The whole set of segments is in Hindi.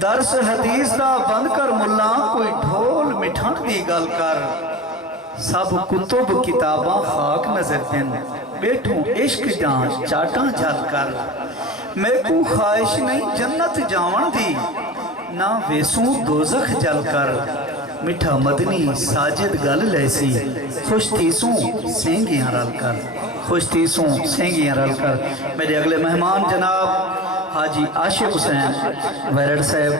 दरस हदीस दा बंद कर मुल्ला, कोई ढोल मिठाण दी गल कर। सब कुतुब किताबां खाक नजर दिन, बैठू इश्क जांच चाटा जल कर। मैकू ख्वाहिश नहीं जन्नत जावन दी, ना वेसू दोजख जल कर। मिठा मदनी साजिद गल लैसी, खुश थीसू सेंगियां रल कर। खुश थीसू सेंगियां रल कर। मेरे अगले मेहमान जनाब हाजी आशिक हुसैन वैरड साहब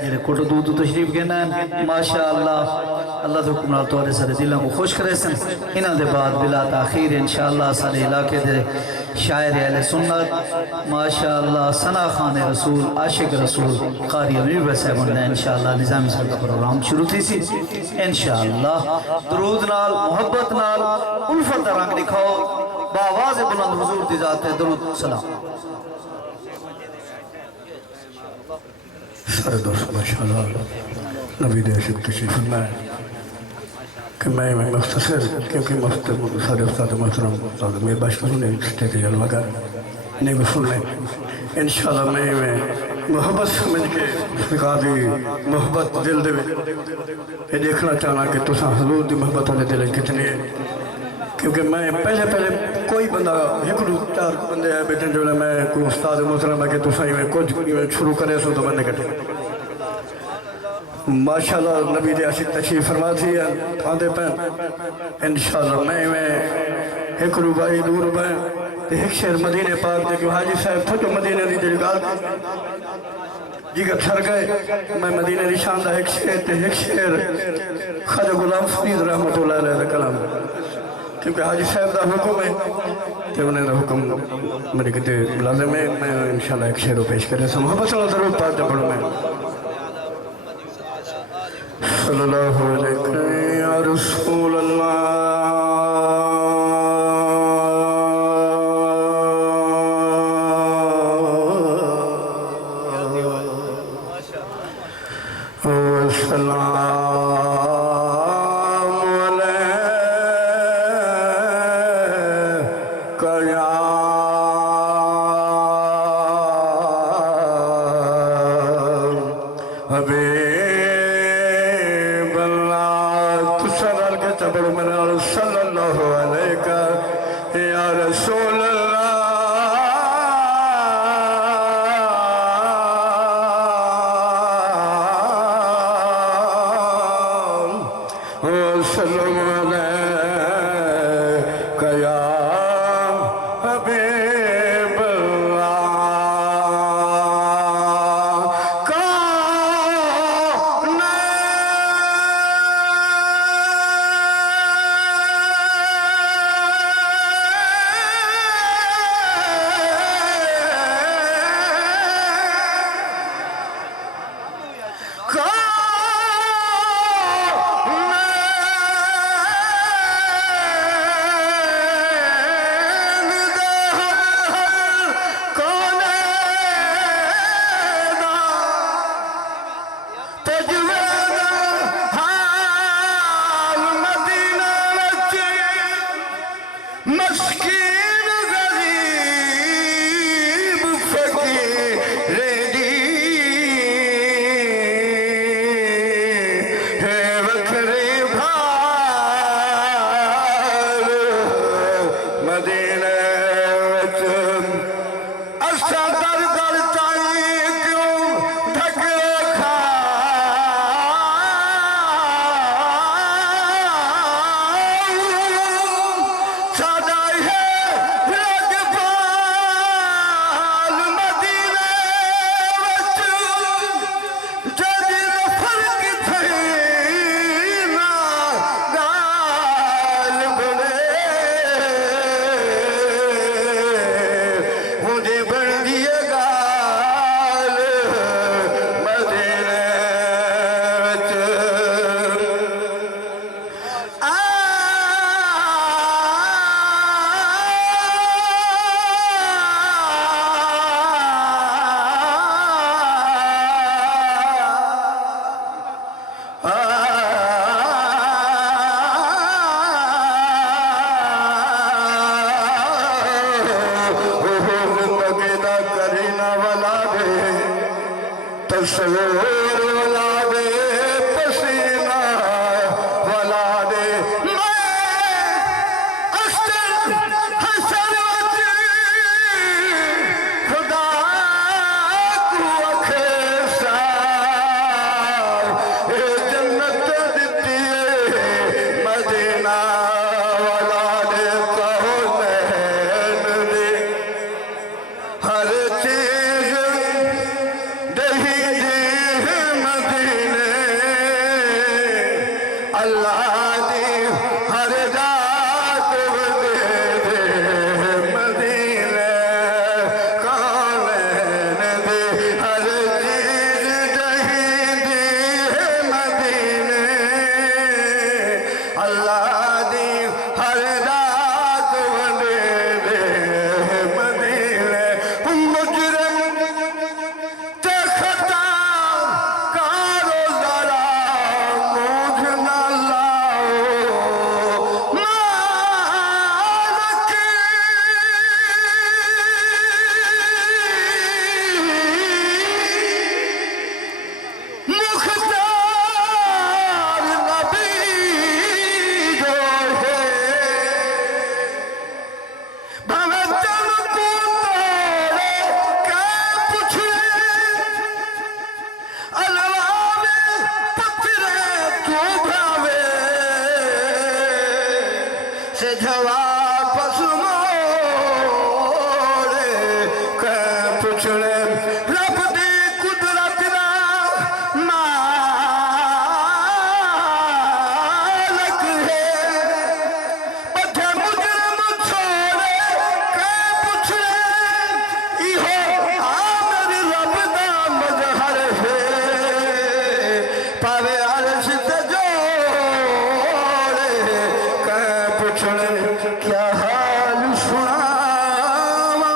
जेडे कोट दूर तो तशरीफ कहना है। माशा अल्लाह अल्लाह के हुक्म नाल तुहाडे सारे दिलों को खुश करे सन। इन्हां दे बाद बिला ताखीर इंशाअल्लाह सारे इलाके दे शायर अहले सुन्नत माशा अल्लाह सना खान रसूल आशिक रसूल कारी अमीर साहब ने इंशाअल्लाह निजामी साहब का प्रोग्राम शुरू थी सी। इंशाअल्लाह दरूद नाल मोहब्बत नाल उल्फत दा रंग दिखाओ बावाज़ बुलंद हुजूर दी जात है। दरूद सलाम। सारे दोस्त माशाअल्लाह नबी दे आशिक तशरीफ फरमाए कि मैं मुख्तसर क्योंकि सारे उस्ताद मोहतरम उस्ताद मेरे बाशर ने स्टेज जलवा कर नहीं को सुन लें इंशाअल्लाह। मैं मोहब्बत समझ के दी मोहब्बत दिल दे ये देखना चाहना कि तुसा हजूर की मोहब्बत वाले दिल कितने है। क्योंकि मैं पहले कोई बंदा एक चार बंदे है बैठे जो मैं कोई उस्ताद मोहतरम है कि तुसा इवें कुछ शुरू करे सो तो मैंने कटे माशाअल्लाह नबी दे आशिक तशरीफ फरमा थी आंदे पे इंशाअल्लाह। मैं एक रुबाई दो रुबाई एक शेर मदीने पाक दे हाजी साहब थे तो मदीने की जी गल जिगर थर गए। मैं मदीने की शान का एक शेर ख्वाजा गुलाम फरीद रहमतुल्लाह अलैह का कलाम क्योंकि हाजी साहब का हुक्म है तो उन्हें हुक्म मेरे कितने लाजम है। मैं इंशाअल्लाह एक शेर पेश करे मोहब्बत जरूर पाक दा पढ़ूँ मैं सल्लल्लाहु अलैहि या रसूल अल्लाह तस्वीर वाला दे पसीना वाला दे खुदा को अखेसा जन्नत दिती मदीना वाला दे कहो नैन दे हर चीज दही मदीने अल्लाह दी हर रात दे मदीने कौन दे हर चीज दही मदीने अल्लाह दी हर रात दे मदीने मुजरिम ते खता कारो जरा मुझ न लाओ मालक मुख्तार नबी जो है भवतन को तोड़े क्या पूछे अलवावे पत्थरे तू भावे से जवाब पसमोड़े क्या पूछे रब दी कुदरत ना मालक है बच्चे मुजरिम छोड़े के पूछे इहो आमर रब दा मजहर है पावे अर्श ते जोड़े के पूछे क्या हाल सुनावा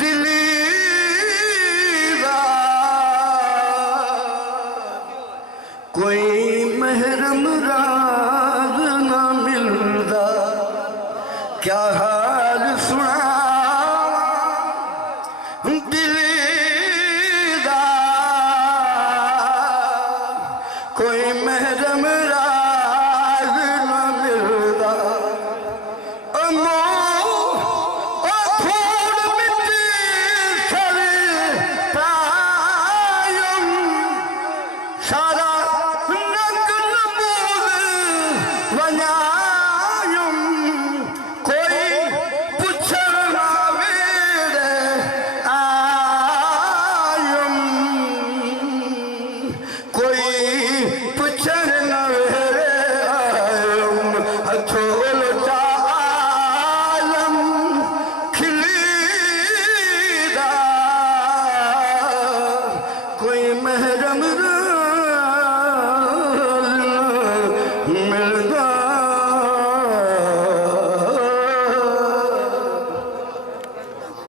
दिली दा कोई महरम रा